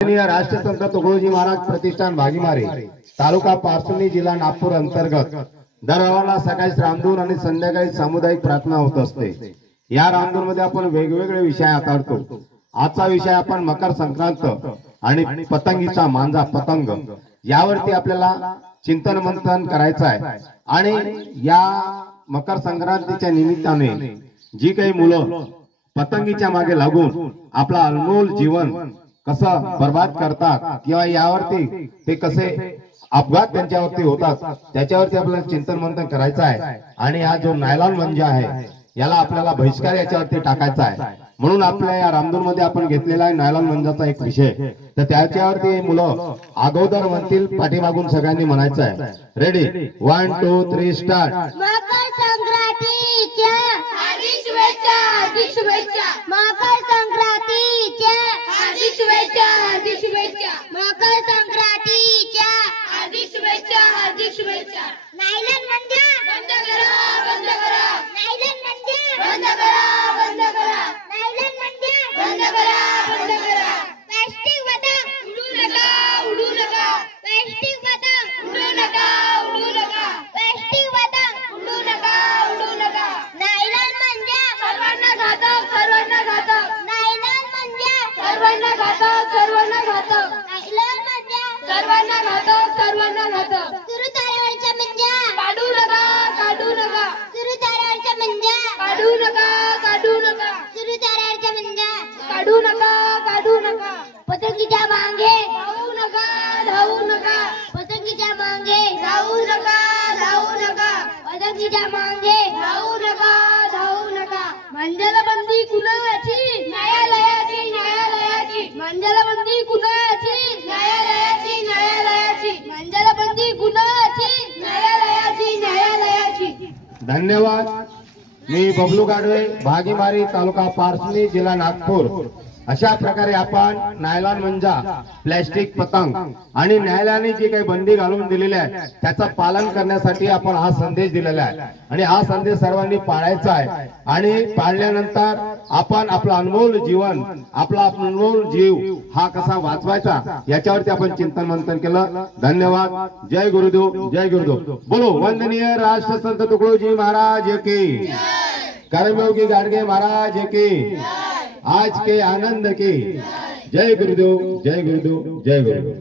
माननीय राष्ट्रसंत तुकडोजी महाराज प्रतिष्ठान भागीमारे तालुका पारसुनी जिल्हा नागपूर अंतर्गत दरवाला सकाळी रामधून आणि संध्याकाळी सामुदायिक प्रार्थना होत असते. या रामधून मध्ये आपण वेगवेगळे विषय हाताळतो. आजचा विषय आपण मकर संक्रांत आणि पतंगीचा मांजा पतंग यावरती आपल्याला चिंतन मंथन करायचं आहे. आणि या मकर संक्रांतीच्या निमित्ताने जी काही मुलं पतंगीच्या मागे लागून आपला अनमोल जीवन कसं बर्बाद करतात किंवा यावरती ते कसे अपघात त्यांच्यावरती होतात त्याच्यावरती आपल्याला चिंतन मंथन करायचं आहे. आणि हा जो नायलॉन म्हणजे आहे याला आपल्याला बहिष्कार याच्यावरती टाकायचा आहे. म्हणून आपल्या या रामदूरमध्ये आपण घेतलेला आहे नायलॉन मंजाचा एक विषय. तर त्याच्यावरती हे मुलं अगोदर म्हणतील पाठीमागून सगळ्यांनी म्हणायचं आहे. Ready one two three start Makar संक्रांतीच्या शुभेच्छा मकर शुभेच्छा हार्दिक शुभेच्छा. मकर संक्रांतीच्या हार्दिक शुभेच्छा हार्दिक शुभेच्छा. नायलन म्हणजे बंद करा बंद करा. नायलन म्हणजे बंद करा बंद करा. नायलन म्हणजे बंद करा बंद करा. प्लास्टिक पतंग उडू नका उडू नका. प्लास्टिक पतंग उडू नका उडू नका. प्लास्टिक पतंग उडू नका उडू नका. नायलॉन म्हणजे सर्वांना घातक सर्वांना घातक. नायलॉन म्हणजे सर्वांना घातक सर्वांना घातक नायलॉन म्हणजे सर्वांना घातक सर्वांना घातक सुरू तारेवरच्या म्हणजे काढू नका काढू नका. सुरू तारेवरच्या म्हणजे काढू नका काढू नका. सुरू तारेवरच्या म्हणजे काढू नका काढू नका. पतंगीच्या मागे. धावू नका धावू नका. पतंगीच्या मागे. धावू नका धावू नका. पतंगीच्या मागे. धावू नका धावू नका. मंजला बंदी कुणाची? न्यायालयाची न्यायालयाची. मंजला बंदी कुणाची? धन्यवाद। मी बबलू गाडवे भागीमारी तालुका पारसणी जिल्हा नागपूर. अशा प्रकारे आपण नायलॉन म्हणजा प्लॅस्टिक पतंग आणि न्यायालयाने जी काही बंदी घालून दिलेली आहे त्याचं पालन करण्यासाठी आपण हा संदेश दिलेला आहे. आणि हा संदेश सर्वांनी पाळायचा आहे. आणि पाळल्यानंतर आपण आपलं अनमोल जीवन आपला अनमोल जीव हा कसा वाचवायचा याच्यावरती आपण चिंतन मंथन केलं. धन्यवाद. जय गुरुदेव जय गुरुदेव. बोलो वंदनीय राष्ट्रसंत तुकडोजी महाराज की कर्मयोगी गाडगे महाराज के आज के आनंद के जय गुरुदेव जय गुरुदेव जय गुरुदेव.